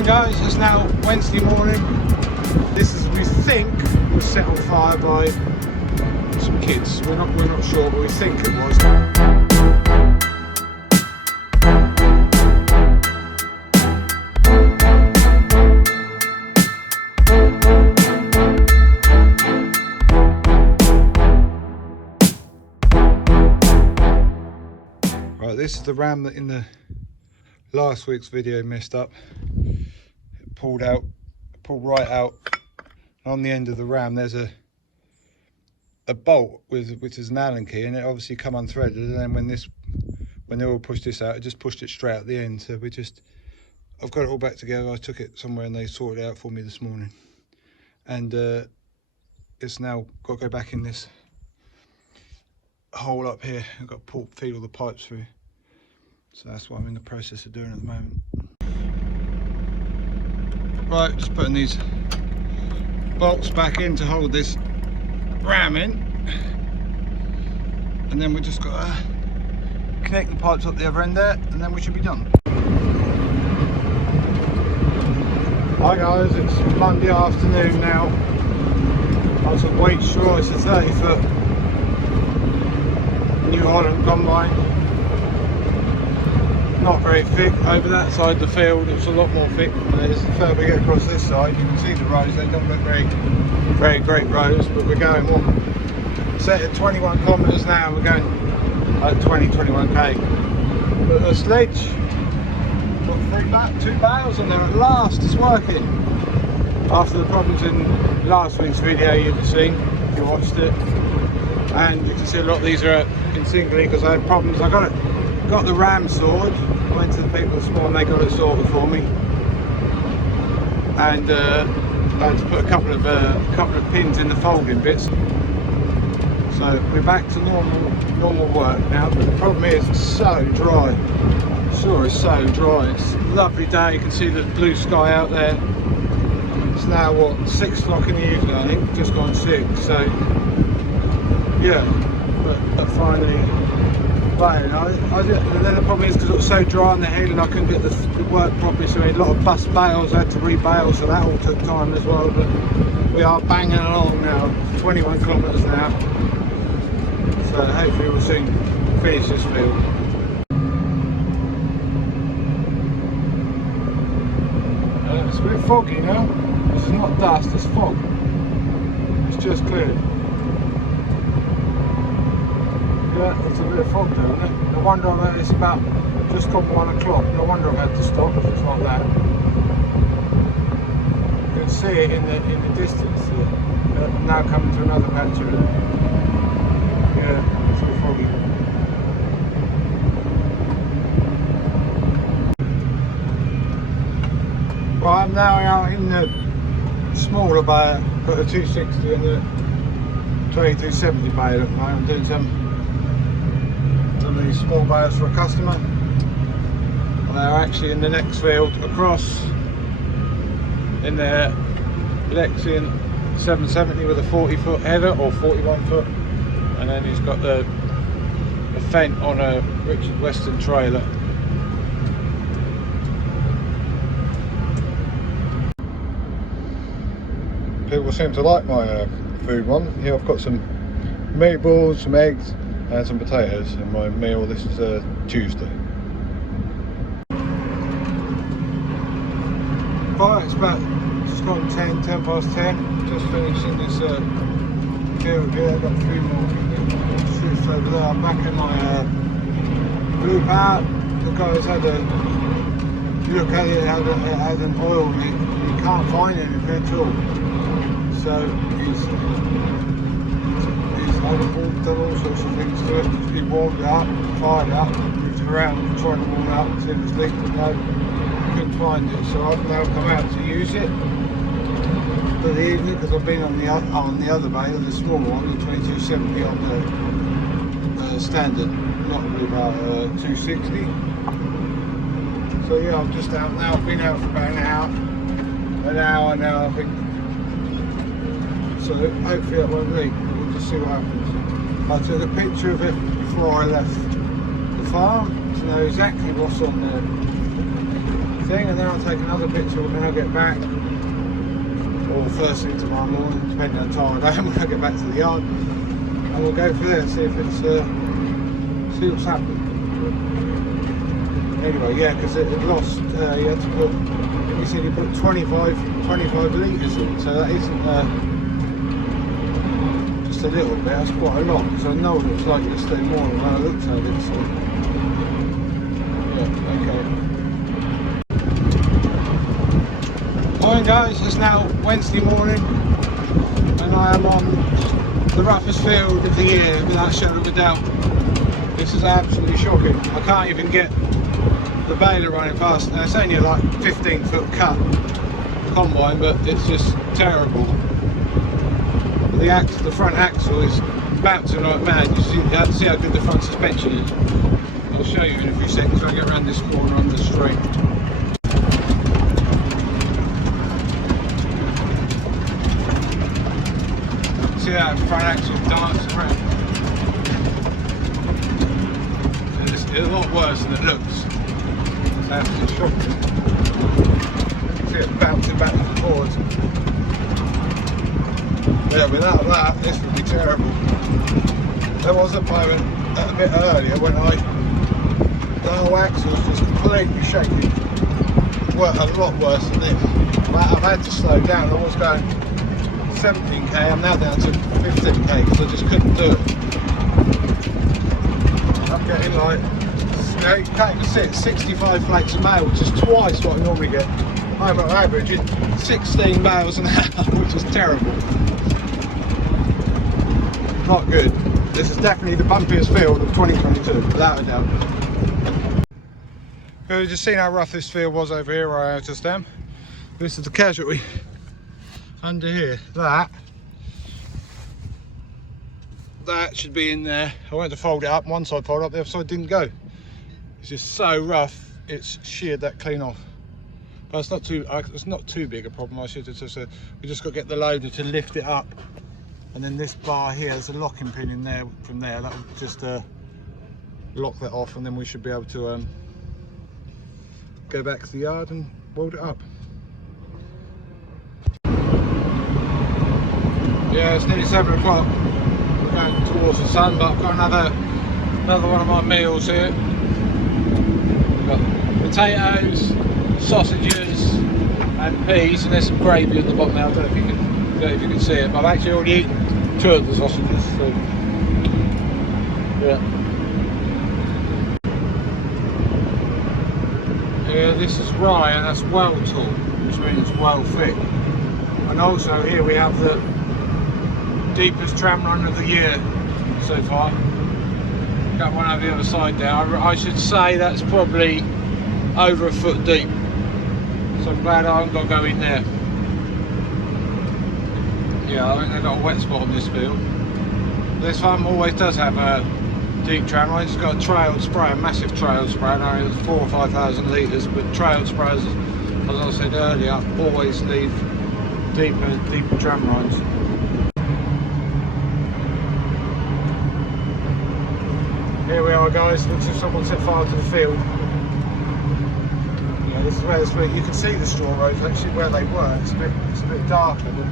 Morning guys, it's now Wednesday morning. This is, we think, was set on fire by some kids. We're not sure, but we think it was. Right, this is the ram that in the last week's video messed up. It pulled right out. On the end of the ram there's a bolt which is an Allen key, and it obviously come unthreaded, and then when they all pushed this out, it just pushed it straight out the end. So I've got it all back together. I took it somewhere and they sorted it out for me this morning, and it's now got to go back in this hole up here. I've got to feed all the pipes through, so that's what I'm in the process of doing at the moment. Right, just putting these bolts back in to hold this ram in, and then we just got to connect the pipes up the other end there, and then we should be done. Hi guys, it's Monday afternoon now. I was at weight straw. It's a 30-foot New Holland combine. Not very thick over that side of the field. It's a lot more thick. As the further we get across this side, you can see the rows. They don't look very great rows, but we're going set at 21 kilometres now. We're going at 21k. But the sledge got two bales in there at last. It's working. After the problems in last week's video, you'd have seen if you watched it, and you can see a lot of these are in singly because I had problems. I got the ram sorted. I went to the people this morning, they got it sorted for me, and I had to put a couple of pins in the folding bits. So we're back to normal work now, but the problem is it's so dry. It's so dry. It's a lovely day. You can see the blue sky out there. It's now what, 6 o'clock in the evening, I think, just gone 6. So yeah, but finally. And then the problem is because it was so dry on the hill and I couldn't get the work properly, so we had a lot of bus bales. I had to re-bale, so that all took time as well. But we are banging along now, 21 kilometres now, so hopefully we'll soon finish this field. It's a bit foggy now. This is not dust, it's fog. It's just cleared. Yeah, it's a bit of fog there, isn't it? No wonder it's about just gone 1 o'clock. No wonder I've had to stop if it's like that. You can see it in the distance. I'm now coming to another patch of it. Yeah, it's a bit foggy. Well, I'm now out in the smaller baler, got the 260 and the 2270 baler at the moment. I'm doing some of these small bales for a customer. They're actually in the next field across in their Lexian 770 with a 40-foot header or 41-foot, and then he's got the Fent on a Richard Western trailer. People seem to like my food one. Here I've got some meatballs, some eggs and some potatoes in my meal. This is Tuesday. Right, it's gone 10 past 10. Just finishing this field here. I've got a few more shifts over there. I'm back in my blue power. The guys had a look at it, it had an oil leak. You can't find anything at all. So he's done all sorts of things to it. He warmed it up, fired it up, moved it around, trying to warm it up, see if it was leaking. No, couldn't find it. So I've now come out to use it for the evening because I've been on the other baler, the smaller one, the 2270 on the standard, not about 260. So yeah, I'm just out now. I've been out for about an hour now, I think. So hopefully that won't leak, but we'll just see what happens. I took a picture of it before I left the farm to know exactly what's on there. thing, and then I'll take another picture when I get back, or first thing tomorrow morning, depending on how tired I am when I get back to the yard, and we'll go through there and see if it's see what's happened. Anyway, yeah, because it lost. You had to put. You said you put 25 litres in, so that isn't just a little bit. That's quite a lot. Because I know it looks like it's doing more when I looked at it. So yeah, okay. Morning, guys. It's now Wednesday morning, and I am on the roughest field of the year, without a shadow of a doubt. This is absolutely shocking. I can't even get the baler running past. Now it's only a like 15-foot cut combine, but it's just terrible. The front axle is bouncing like mad. You see how good the front suspension is. I'll show you in a few seconds when I get around this corner on the straight. See how the front axle dances around. It's a lot worse than it looks. It's absolutely shocking. You see it bouncing back and forwards. Yeah, without that, this would be terrible. There was a moment a bit earlier when the whole axle was just completely shaking. Well, a lot worse than this. I've had to slow down. I was going 17k, I'm now down to 15k because I just couldn't do it. I'm getting like, you can't even see it, 65 flakes of mail, which is twice what I normally get. I'm averaging 16 miles an hour, which is terrible. Not good. This is definitely the bumpiest field of 2022, without a doubt. We've just seen how rough this field was over here where I just am. This is the casualty. Under here, that should be in there. I went to fold it up, one side folded up, the other side didn't go. It's just so rough, it's sheared that clean off. But it's not too big a problem. I should have just we just got to get the loader to lift it up, and then this bar here, there's a locking pin in there. From there, that will just lock that off, and then we should be able to go back to the yard and weld it up. Yeah, it's nearly 7 o'clock. We're going towards the sun, but I've got another one of my meals here. We've got potatoes, sausages, and peas, and there's some gravy at the bottom now. I don't know if you can see it, but I've actually already eaten 2 of the sausages. So yeah. Yeah, this is rye, and that's well tall, which means well thick. And also here we have the deepest tram run of the year so far. Got one over the other side there. I should say that's probably over a foot deep. So I'm glad I haven't got to go in there. Yeah, I think they've got a wet spot on this field. This farm always does have a deep tram line. It's got a trailed spray, a massive trailed spray. I know it's 4,000 or 5,000 litres, but trailed sprays, as I said earlier, always leave deeper tram lines. Here we are, guys. Looks as if someone set fire to the field. Yeah, this is where you can see the straw rows actually where they were. It's a bit darker. But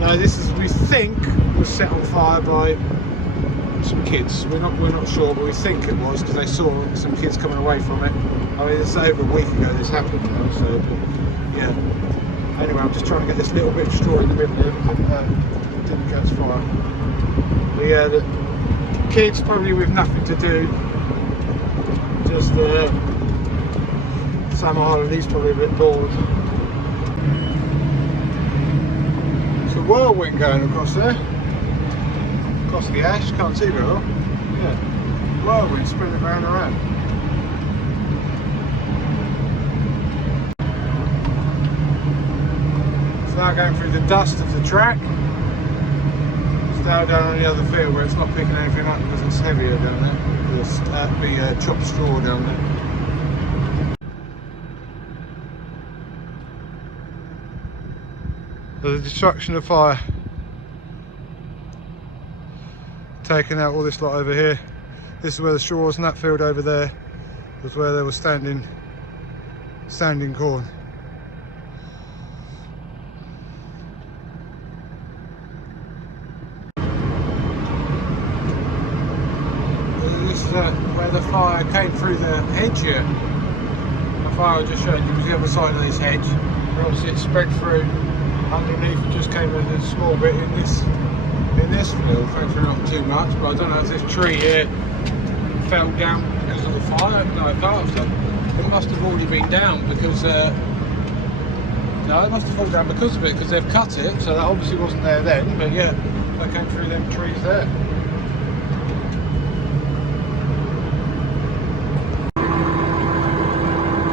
no, this is, we think, was set on fire by some kids. We're not sure, but we think it was because they saw some kids coming away from it. I mean, it's over a week ago this happened now, so but, yeah. Anyway, I'm just trying to get this little bit of straw in the middle here, didn't catch fire. But yeah, the kids probably with nothing to do, just summer holidays, probably a bit bored. It's a whirlwind going across there, across the ash, can't see very well. Yeah, whirlwind spinning round and round. It's now going through the dust of the track. Now down on the other field where it's not picking anything up because it's heavier down there. There'll be chopped straw down there. There's a destruction of fire. Taking out all this lot over here. This is where the straw was, and that field over there was where they were standing standing corn. This is where the fire came through the hedge here. The fire I just showed you was the other side of this hedge. And obviously it spread through underneath. It just came in a small bit in this field. Thankfully not too much, but I don't know if this tree here fell down because of the fire. No, part of them. It must have already been down because no, it must have fallen down because of it, because they've cut it, so that obviously wasn't there then. But yeah, that came through them trees there.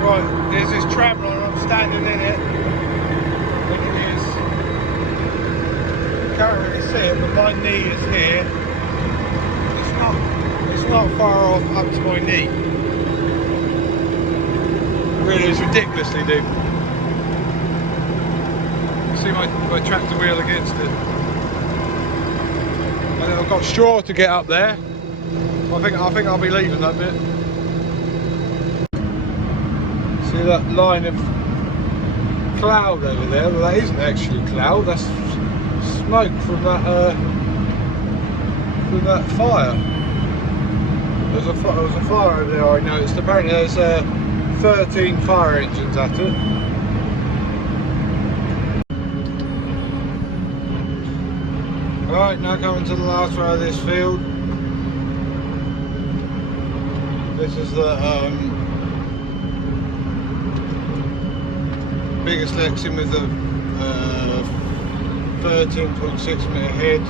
Right, there's this tram line. I'm standing in it. And it is. You can't really see it, but my knee is here. It's not far off up to my knee. It really is ridiculously deep. You see my tractor wheel against it. And then I've got straw to get up there. I think I'll be leaving that bit. See that line of cloud over there? Well, that isn't actually cloud. That's smoke from that fire. There was a fire over there, I noticed. Apparently there's 13 fire engines at it. Right, now coming to the last row of this field. This is the biggest Lexington with a 13.6 metre head.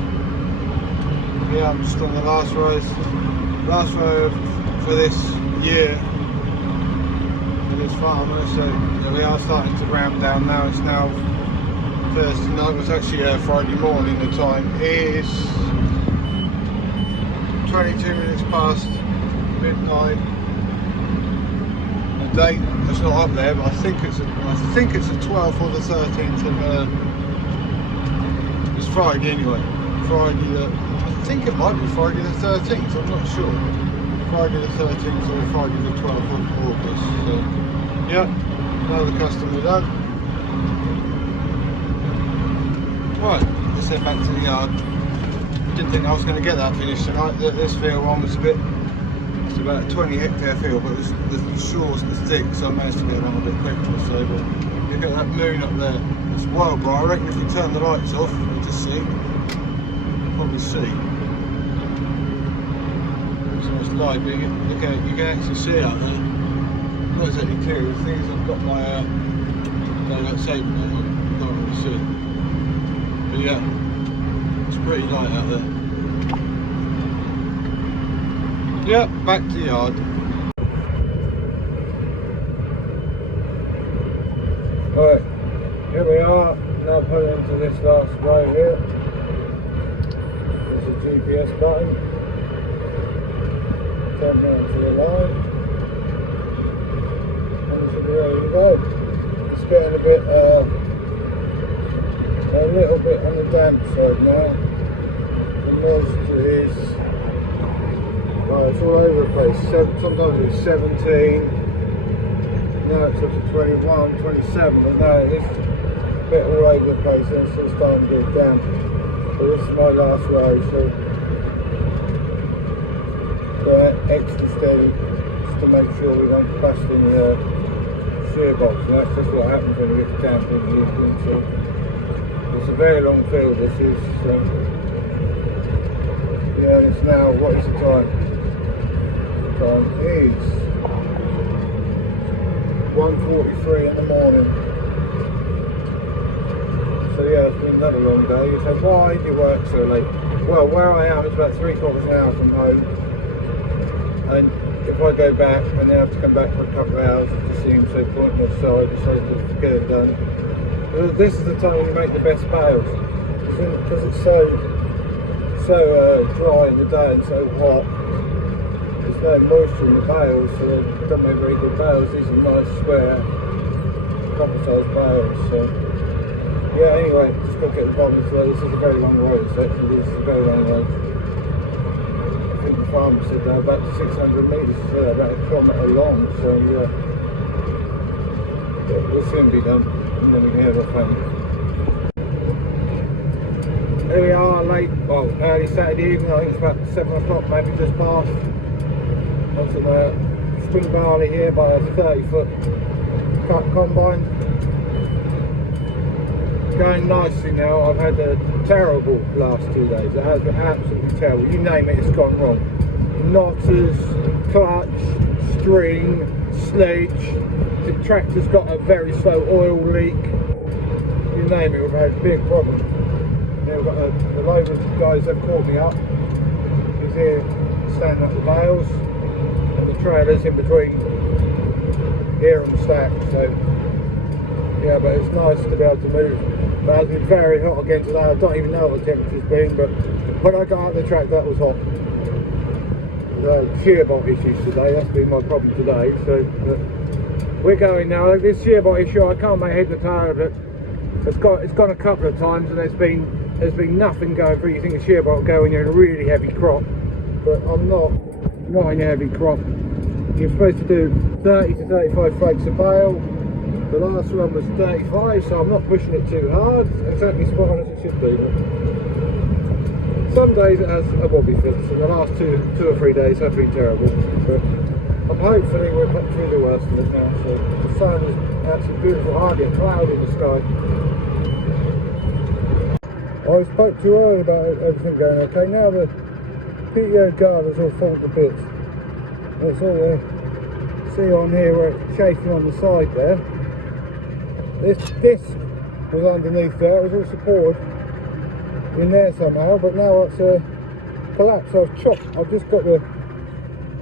Yeah, I'm just on the last row for this year. For this farm, so yeah, we are starting to round down now. It's now Thursday night. It was actually Friday morning. The time is 22 minutes past midnight. The date is not up there, but I think it's the 12th or the 13th of it's Friday anyway. Friday the, I think it might be Friday the 13th. I'm not sure. Friday the 13th or Friday the 12th of August. So yeah, another customer done. Right, let's head back to the yard. Didn't think I was going to get that finished tonight. This field one was it's about a 20 hectare field, but the shores are thick, so I managed to get it on a bit quicker. So, but look at that moon up there. It's wild bright. I reckon if you turn the lights off, you'll just see. Probably see. It's almost light, but you can actually see out there. Not exactly clear. The thing is, I've got my daylight saving on. I can't really see. But yeah, it's pretty light out there. Yeah, back to the yard. Right, here we are. Now put into this last row here. There's a GPS button. Turn me onto the line. And we should be ready to go. It's getting a little bit on the damp side now. The moisture is, well, it's all over the place. Sometimes it's 17, now it's up to 21, 27, and now it's a bit all over the place, and it's just starting to get damp. But this is my last row, so extra steady, just to make sure we don't bust any shear box, and that's just what happens when you get damp in here. So it's a very long field, this is. Yeah, and it's now, what is the time? The time is 1:43 in the morning. So yeah, it's been another long day. You say, why do you work so late? Well, where I am is about 3/4 an hour from home. And if I go back and then have to come back for a couple of hours, it just seems so pointless, so I decided to get it done. This is the time when you make the best bales, because it's so dry in the day and so hot. There's no moisture in the bales, so they don't make very good bales. These are nice square proper sized bales. So yeah, anyway, just got to get the bottom of the road. This is a very long road, so actually this is a very long road. I think the farmer said they're about 600 metres, so they're about a kilometre long, so yeah. We'll soon be done, and then we can have our phone. Here we are, late, well, early Saturday evening. I think it's about 7 o'clock, maybe just past. Onto the spring barley here by a 30-foot cut combine. Going nicely now. I've had a terrible last 2 days. It has been absolutely terrible. You name it, it's gone wrong. Knotters, clutch, string, sledge. The tractor's got a very slow oil leak. You name it, we've had big problems. Now we've got a load of guys that have caught me up. He's here standing up the bales, and the trailer's in between here and the stack. So yeah, but it's nice to be able to move. But it's been very hot again today. I don't even know what the temperature's been, but when I got out the track, that was hot. Shear bolt issues today. That's been my problem today. So we're going now. This shear bolt issue, I can't make head or tail of it. It's gone a couple of times, and there's been nothing going through. You think a shear bolt will go when you're in a really heavy crop, but I'm not in a heavy crop. You're supposed to do 30 to 35 flakes of bale. The last one was 35, so I'm not pushing it too hard. It's exactly spot on as it should be. But some days it has a bobby fix, and the last two or three days have been terrible. But hopefully we're through the worst of it now. So the sun is absolutely beautiful, hardly a cloud in the sky. I spoke too early about everything going okay. Now the PTO guard has all fallen to bits. That's all you see on here where it's chafing on the side there. This disc was underneath there, it was all supported in there somehow, but now it's collapsed. So I've just got the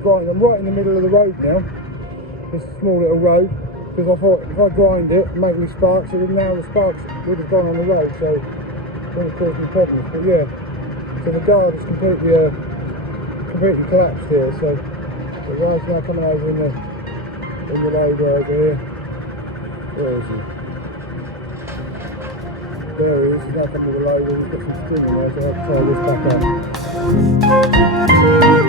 grind. I'm right in the middle of the road now, this small little road, because I thought if I grind it and make me sparks, so now the sparks would have gone on the road, so it would have caused me problems. But yeah, so the guard is completely collapsed here, so the guy's now coming over in the load over here. Where is he? There he is, he's now coming with the load, and he's got some string in there, so I'll try this back up.